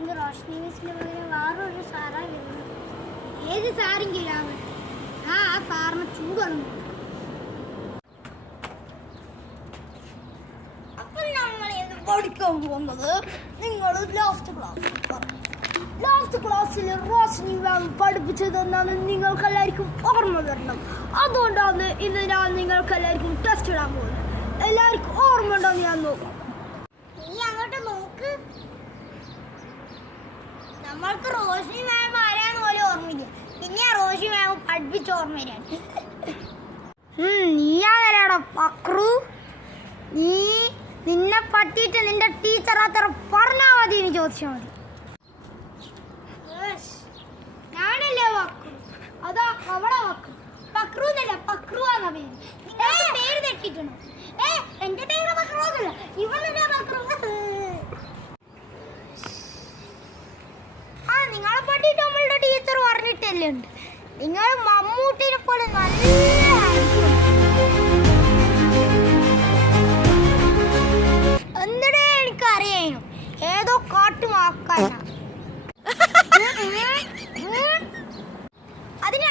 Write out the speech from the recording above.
ഇന്ന് റോഷ്നി മിസ്സിന് പകരം വേറൊരു സാറാ വരുന്നത്. ഏത് സാറെങ്കിലും ആ സാറിന് ചൂടാണ്. അപ്പൊ ഞങ്ങൾ പഠിക്കാൻ പോകുന്നത് നിങ്ങൾ ലാസ്റ്റ് ക്ലാസ്സിൽ റോഷ്നി മാം പഠിപ്പിച്ചതെന്നാണ് നിങ്ങൾക്ക് എല്ലാവർക്കും ഓർമ്മ വരണം. അതുകൊണ്ടാണ് ഇന്ന് ഞാൻ നിങ്ങൾക്ക് എല്ലാവർക്കും ടെസ്റ്റ് ഇടാൻ പോകുന്നത്. എല്ലാവർക്കും ഓർമ്മ ഉണ്ടോന്ന് ഞാൻ നോക്കാം. നീ അങ്ങോട്ട് നോക്ക്. നമ്മൾക്ക് റോഷ്നി മാം ആരാന്ന് പോലും ഓർമ്മയില്ല. പിന്നെ റോഷ്നി മാം പഠിപ്പിച്ച ഓർമ്മ വരാൻ. നീയാണല്ലേടാ പക്രു? നിന്നെ പറ്റിയിട്ട് നിന്റെ ടീച്ചർ അത്ര പറഞ്ഞാൽ മതി എന്ന് ചോദിച്ചാൽ മതി. ഞാനല്ലേ പക്രു? അതാ അവിടെ പക്രു. പക്രു എന്നല്ല, പക്രുവാന്ന പേര്. പേര് തെറ്റിക്കണം. എന്റെ പേര് പക്രു എന്നല്ല, ഇവളുടെ പക്രു. ആ നിങ്ങളെ പറ്റിയിട്ട് നമ്മളുടെ ടീച്ചർ പറഞ്ഞിട്ടല്ലേ ഉണ്ട്. നിങ്ങൾ മമ്മൂട്ടിനെ പോലെ നല്ല എന്തിടെ എനിക്കറിയാനും ഏതോ കാട്ടുമാക്കാനാ. അതിന്